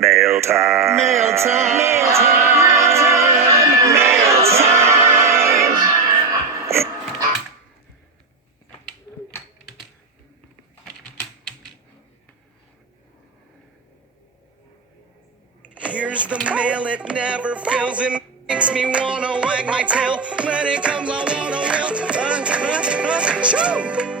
Mail time. Mail time. Mail time. Mail time. Here's the mail, it never fails. It makes me wanna wag my tail. When it comes, I wanna wail. Choo!